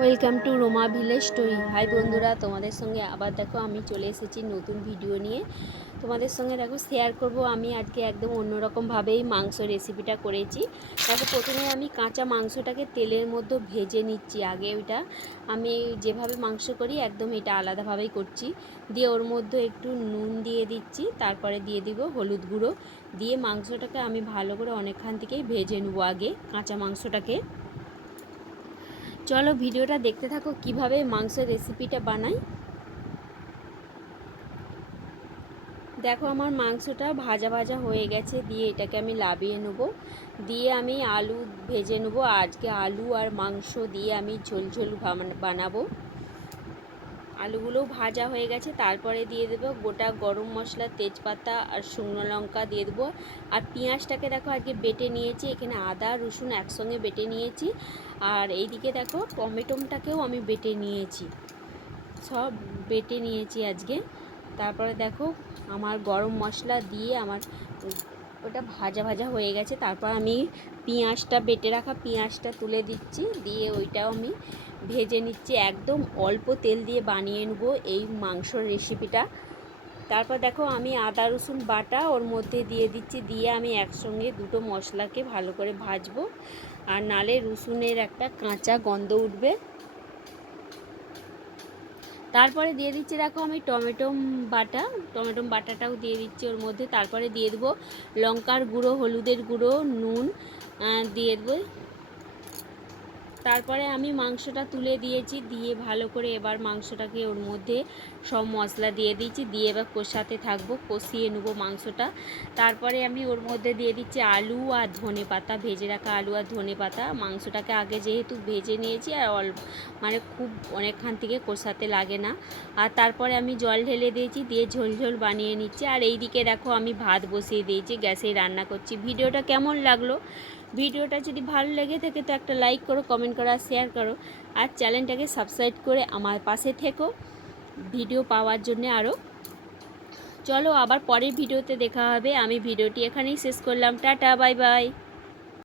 Welcome to Roma village story hi বন্ধুরা, তোমাদের সঙ্গে আবার দেখো, আমি চলে এসেছি নতুন ভিডিও নিয়ে। তোমাদের সঙ্গে দেখো শেয়ার করব। আমি আজকে একদম অন্যরকমভাবেই মাংস রেসিপিটা করেছি। দেখো, প্রথমে আমি কাঁচা মাংসটাকে তেলের মধ্যে ভেজে নিচ্ছি। আগে ওইটা আমি যেভাবে মাংস করি, একদম এটা আলাদাভাবেই করছি। দিয়ে ওর মধ্যে একটু নুন দিয়ে দিচ্ছি। তারপরে দিয়ে দিব হলুদ গুঁড়ো। দিয়ে মাংসটাকে আমি ভালো করে অনেকখান থেকেই ভেজে নেব আগে কাঁচা মাংসটাকে। চলো ভিডিওটা দেখতে থাকো কীভাবে মাংসের রেসিপিটা বানাই। দেখো আমার মাংসটা ভাজা ভাজা হয়ে গেছে, দিয়ে এটাকে আমি লাবিয়ে নেব। দিয়ে আমি আলু ভেজে নেব। আজকে আলু আর মাংস দিয়ে আমি ঝোল ঝোল বানাবো। আলুগুলোও ভাজা হয়ে গেছে। তারপরে দিয়ে দেবো গোটা গরম মশলা, তেজপাতা আর শুকনো লঙ্কা দিয়ে দেবো। আর পেঁয়াজটাকে দেখো আজকে বেটে নিয়েছি। এখানে আদা, রসুন একসঙ্গে বেটে নিয়েছি। আর এইদিকে দেখো টমেটোমটাকেও আমি বেটে নিয়েছি। সব বেটে নিয়েছি আজকে। তারপরে দেখো আমার গরম মশলা দিয়ে আমার ওটা ভাজা ভাজা হয়ে গেছে। তারপর আমি পেঁয়াজটা, বেটে রাখা পেঁয়াজটা তুলে দিচ্ছি। দিয়ে ওইটাও আমি ভেজে নিচ্ছি। একদম অল্প তেল দিয়ে বানিয়ে নেব এই মাংসর রেসিপিটা তারপর দেখো আমি আদা, রসুন বাটা ওর মধ্যে দিয়ে দিচ্ছি। দিয়ে আমি একসঙ্গে দুটো মশলাকে ভালো করে ভাজবো। আর নালে রসুনের একটা কাঁচা গন্ধ উঠবে। তারপরে দিয়ে দিচ্ছি, দেখো আমি টমেটো বাটা, টমেটো বাটাটাও দিয়ে দিচ্ছি ওর মধ্যে। তারপরে দিয়ে দেবো লঙ্কার গুঁড়ো, হলুদের গুঁড়ো, নুন দিয়ে দেবো তারপরে আমি মাংসটা তুলে দিয়েছি, দিয়ে ভালো করে এবার মাংসটাকে ওর মধ্যে সব মশলা দিয়ে দিয়েছি, দিয়ে এবার কষাতে থাকব, কষিয়ে নেব মাংসটা। তারপরে আমি ওর মধ্যে দিয়ে দিচ্ছি আলু আর ধনে পাতা, ভেজে রাখা আলু আর ধনে পাতা। মাংসটাকে আগে যেহেতু ভেজে নিয়েছি আর অল্প মানে খুব অনেকখান থেকে কষাতে লাগে না। আর তারপরে আমি জল ঢেলে দিয়েছি, দিয়ে ঝোল ঝোল বানিয়ে নিচ্ছি। আর এই দিকে দেখো আমি ভাত বসিয়ে দিয়েছি গ্যাসে রান্না করছি। ভিডিওটা কেমন লাগল? ভিডিওটা যদি ভালো লেগে থাকে তো একটা লাইক করো, কমেন্ট করো শেয়ার করো আর চ্যানেলটাকে সাবস্ক্রাইব করে আমার পাশে থেকো। ভিডিও পাওয়ার জন্যে আরও চলো আবার পরের ভিডিওতে দেখা হবে। আমি ভিডিওটি এখানেই শেষ করলাম। Tata bye bye